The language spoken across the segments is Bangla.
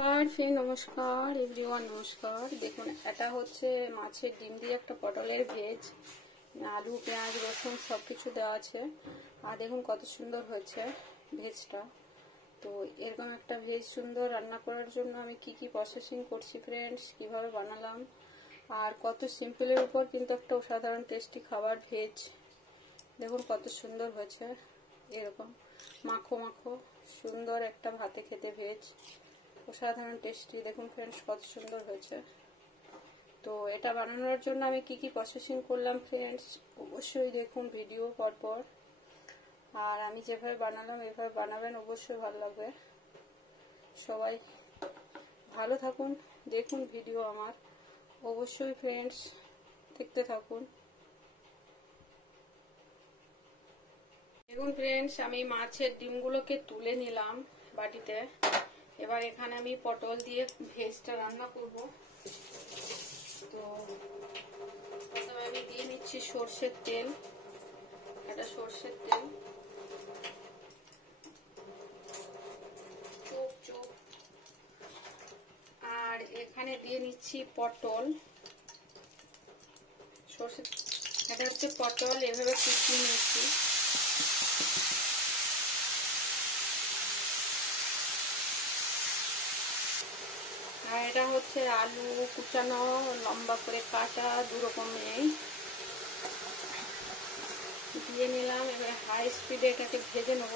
হাই ফ্রেন্ড, নমস্কার এভরিওয়ান, নমস্কার। দেখুন, এটা হচ্ছে মাছের ডিম দিয়ে একটা পটলের ভেজ, আলু পেঁয়াজ রসুন সব কিছু দেওয়া আছে। আর দেখুন কত সুন্দর হয়েছে ভেজটা। তো এরকম একটা ভেজ সুন্দর রান্না করার জন্য আমি কি প্রসেসিং করছি ফ্রেন্ডস, কিভাবে বানালাম, আর কত সিম্পলের উপর কিন্তু একটা অসাধারণ টেস্টি খাবার ভেজ। দেখুন কত সুন্দর হয়েছে, এরকম মাখো মাখো সুন্দর একটা ভাতে খেতে ভেজ, অসাধারণ টেস্টি। দেখুন ফ্রেন্ডস কত সুন্দর হয়েছে। তো এটা বানানোর জন্য আমি কি প্রসেসিং করলাম ফ্রেন্ডস, অবশ্যই দেখুন ভিডিও পরপর। আর আমি যেভাবে বানালাম এভাবে বানাবেন, অবশ্যই ভালো লাগবে। সবাই ভালো থাকুন, দেখুন ভিডিও আমার, অবশ্যই ফ্রেন্ডস দেখতে থাকুন। দেখুন ফ্রেন্ডস, আমি মাছের ডিমগুলোকে তুলে নিলাম বাটিতে। এবার এখানে আমি পটল দিয়ে ভেজটা রান্না করব। তো প্রথমে আমি দিয়ে নিচ্ছি সর্ষের তেল, এটা সর্ষের তেল চোপ। আর এখানে দিয়ে নিচ্ছি পটল, সর্ষের, এটা হচ্ছে পটল, এভাবে কুচিয়ে নিচ্ছি। আর এটা হচ্ছে আলু কুচানো, লম্বা করে কাটা, দুরকমের দিয়ে নিলাম। এবার হাই স্পিডে এটাকে ভেজে নেব।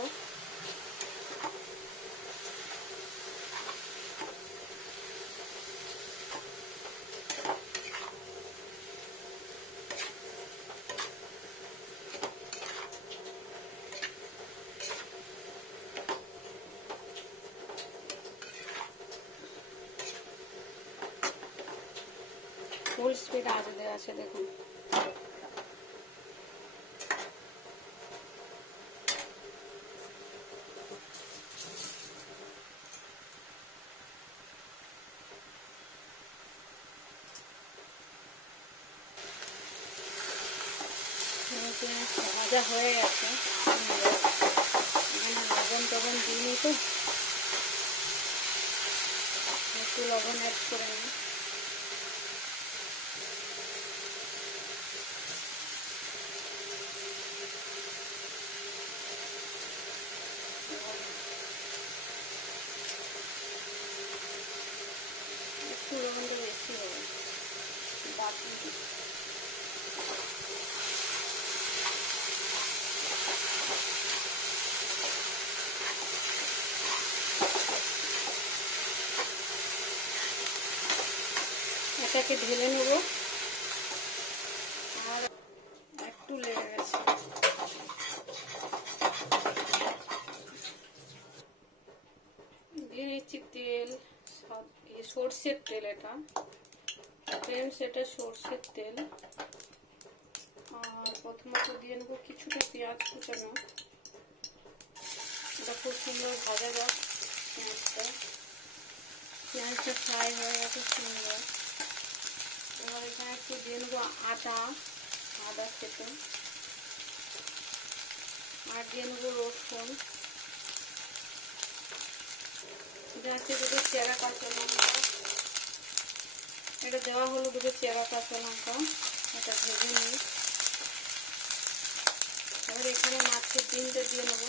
ফুল স্পিড আঁচে দেওয়া আছে, দেখুন। ভাজা হয়ে গেছে, এখানে লবণ টবণ দিইনি, তো একটু লবণ অ্যাড করে নিই। একটু লবণটা বেশি হবে, বাকি এটাকে ঢেলে নেব। আর একটু লেগে গেছে, দিয়ে নিচ্ছি তেল, সর্ষের তেল, এটা ফ্রেন্ডস, এটা সর্ষের তেল। আর প্রথমত দিয়ে নেবো কিছুটা পেঁয়াজ কুচানো, এটা খুব সুন্দর ভাজা যাক পেঁয়াজটা ফ্রাই হয়ে গেছে সুন্দর। এবার এখানে একটু দিয়ে নেবো আদা খেতে, আর দিয়ে নেবো রসুন, যাচ্ছে দুটো চেরা কাঁচা লঙ্কা, এটা দেওয়া হলো দুটো চেরা কাঁচা লঙ্কা, এটা ভেজে নিই। এবার এখানে মাছের ডিমটা দিয়ে নেবো,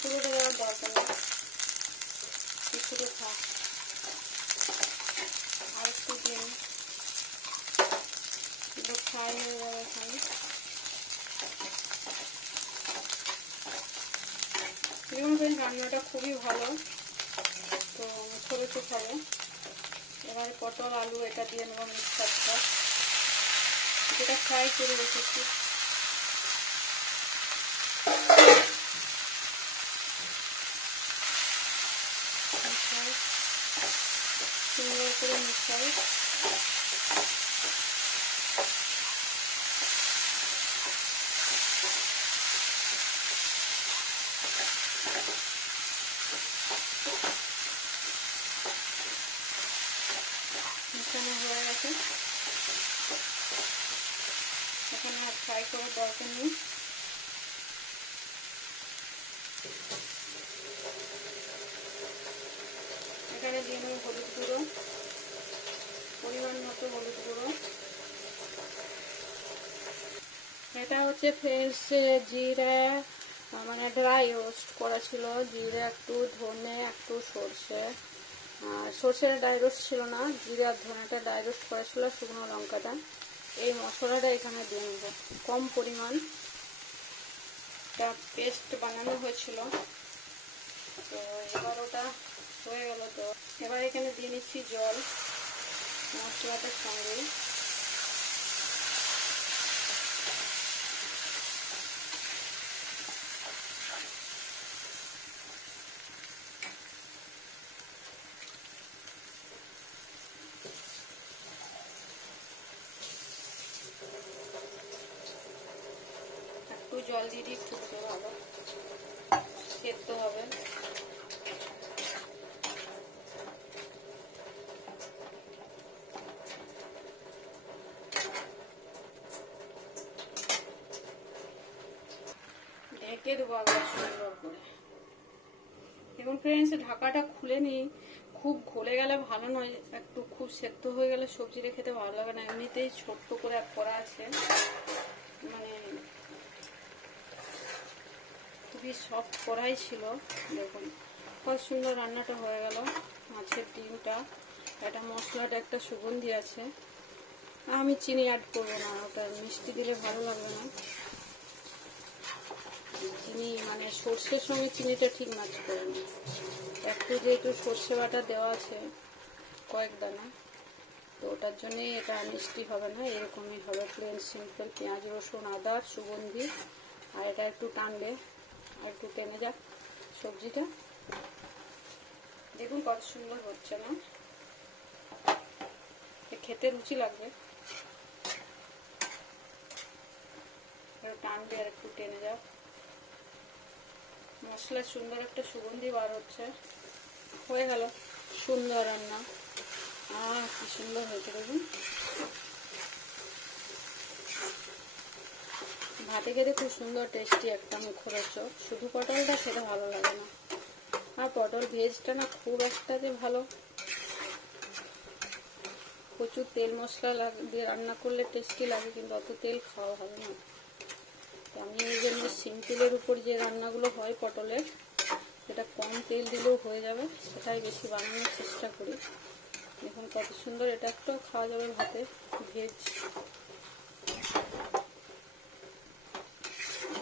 পুরোটা দেওয়ার দরকার নেই, কিছুটা থাক, আর একটু দিয়ে এটা ফ্রাই হয়ে যাবে এখানে। দেখুন রান্নাটা খুবই ভালো, তো মুখে খাবো। এবারে পটল আলু এটা দিয়ে নেবো মিক্সারটা, যেটা ফ্রাই করে রেখেছি। সুন্দর করে মিশাই। মিশানো হয়ে গেছে, এখানে আর ফ্রাই করার দরকার নেই। এখানে দিয়ে নেব হলুদ গুঁড়ো, পরিমাণ মতো হলুদ গুঁড়ো। এটা হচ্ছে ফ্রেন্ডস জিরা, মানে ড্রাই রোস্ট করা ছিল। জিরা একটু, ধনে একটু, সর্ষে, আর সর্ষেটা ড্রাই রোস্ট ছিল না, জিরা আর ধনেটা ড্রাই রোস্ট করা ছিল, শুকনো লঙ্কাটা। এই মশলাটা এখানে দিয়ে নেব কম পরিমাণ, একটা পেস্ট বানানো হয়েছিল। তো এবার ওটা হয়ে গেল। তো এবার এখানে দিয়ে নিচ্ছি জল মশলাটার সঙ্গে। একটু জল দিয়ে দিই, ফুটবে ভালো, সেদ্ধ হবে। ঢেকে দেবো আবার সুন্দর করে। এবং ফ্রেন্ডস ঢাকাটা খুলে নিই, খুব গলে গেলে ভালো নয়, একটু খুব সেদ্ধ হয়ে গেলে সবজিটা খেতে ভালো লাগে না। এমনিতেই ছোট্ট করে করা আছে, মানে খুবই সফট করাই ছিল। দেখুন কত সুন্দর রান্নাটা হয়ে গেল। মাছের ডিমটা, এটা মশলাটা একটা সুগন্ধি আছে। আমি চিনি অ্যাড করবো না, ওটা মিষ্টি দিলে ভালো লাগবে না। চিনি মানে সর্ষের সঙ্গে চিনিটা ঠিক ম্যাচ করে না। একটু যেহেতু সর্ষে বাটা দেওয়া আছে কয়েক দানা, তো ওটার জন্যই এটা মিষ্টি হবে না, এরকমই হবে প্লেন সিম্পল। পেঁয়াজ রসুন আদা সুগন্ধি, আর এটা একটু টানবে, আর একটু টেনে যাক সবজিটা। দেখুন কত সুন্দর হচ্ছে না, খেতে রুচি লাগবে। টানবে আর একটু টেনে যাক, মশলার সুন্দর একটা সুগন্ধি বার হচ্ছে। হয়ে গেল সুন্দর রান্না। কি সুন্দর হয়েছে দেখুন। ভাতে খেতে খুব সুন্দর টেস্টি একটা মুখরোচক। শুধু পটলটা খেতে ভালো লাগে না, আর পটল ভেজটা না খুব একটা যে ভালো। প্রচুর তেল মশলা দিয়ে রান্না করলে টেস্টি লাগে, কিন্তু অত তেল খাওয়া হবে না। আমি এই জন্য সিম্পলের উপর যে রান্নাগুলো হয় পটলের, সেটা কম তেল দিলেও হয়ে যাবে, সেটাই বেশি বানানোর চেষ্টা করি। দেখুন কত সুন্দর, এটা একটাও খাওয়া যাবে ভাতে ভেজ।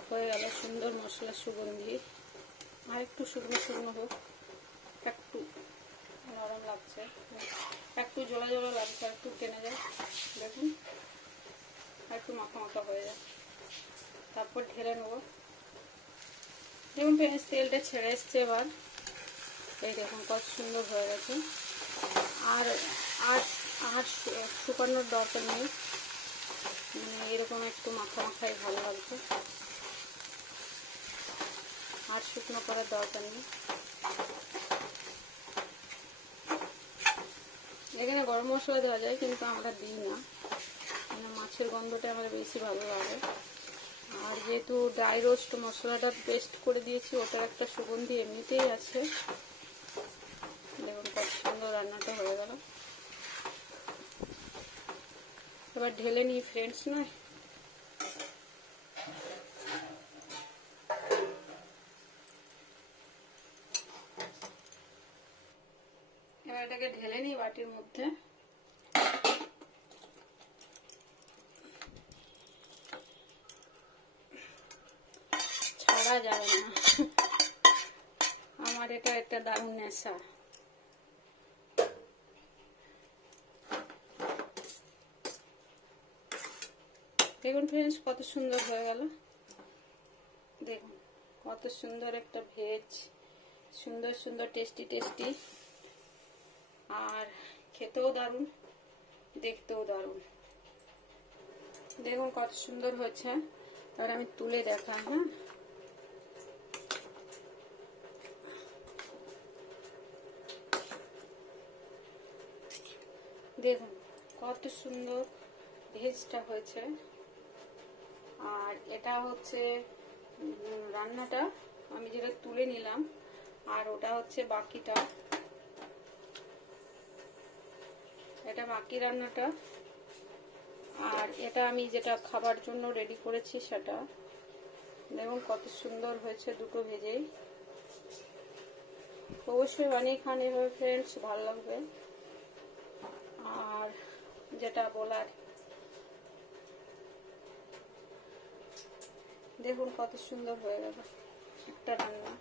হয়ে গেল সুন্দর মশলা সুগন্ধি। আর একটু শুকনো শুকনো হোক, একটু নরম লাগছে, একটু জোড়া জোড়া লাগছে, একটু টেনে যায়। দেখুন একটু মাখা মাখা হয়ে যায়, তারপর ঢেলে নেবো। দেখুন ফ্রেন্ডস তেলটা ছেড়ে এসছে এবার। এই দেখুন কত সুন্দর হয়ে গেছে। আর আর আর শুকানোর দরকার নেই, মানে এরকম একটু মাখা মাখাই ভালো লাগছে, আর শুকনো করার দরকার নেই। এখানে গরম মশলা দেওয়া যায়, কিন্তু আমরা দিই না, মানে মাছের গন্ধটা আমার বেশি ভালো লাগে। আর যেহেতু ড্রাই রোস্ট মশলাটা পেস্ট করে দিয়েছি, ওটার একটা সুগন্ধি এমনিতেই আছে। দেখুন কত সুন্দর রান্নাটা হয়ে গেল। এবার ঢেলে নিই ফ্রেন্ডস। নয় এবার এটাকে ঢেলে নিই বাটির মধ্যে। ছাড়া যাবে না, আমার এটা একটা দারুণ নেশা। দেখুন ফ্রেন্ডস কত সুন্দর হয়ে গেল। দেখুন কত সুন্দর একটা ভেজ, সুন্দর সুন্দর টেস্টি টেস্টি, আর খেতেও দারুণ, দেখতেও দারুণ। দেখুন কত সুন্দর হয়েছে। আর আমি তুলে দেখাই। হ্যাঁ দেখুন কত সুন্দর ভেজটা হয়েছে। আর এটা হচ্ছে রান্নাটা আমি যেটা তুলে নিলাম, আর ওটা হচ্ছে বাকিটা। এটা বাকি রান্নাটা। আর এটা আমি যেটা খাবার জন্য রেডি করেছি সেটা দেখুন কত সুন্দর হয়েছে, দুটো ভেজেই। অবশ্যই বানিয়ে খান এভাবে ফ্রেন্ডস, ভালো লাগবে। আর যেটা বলার, দেখুন কত সুন্দর হয়ে গেল একটা রান্না।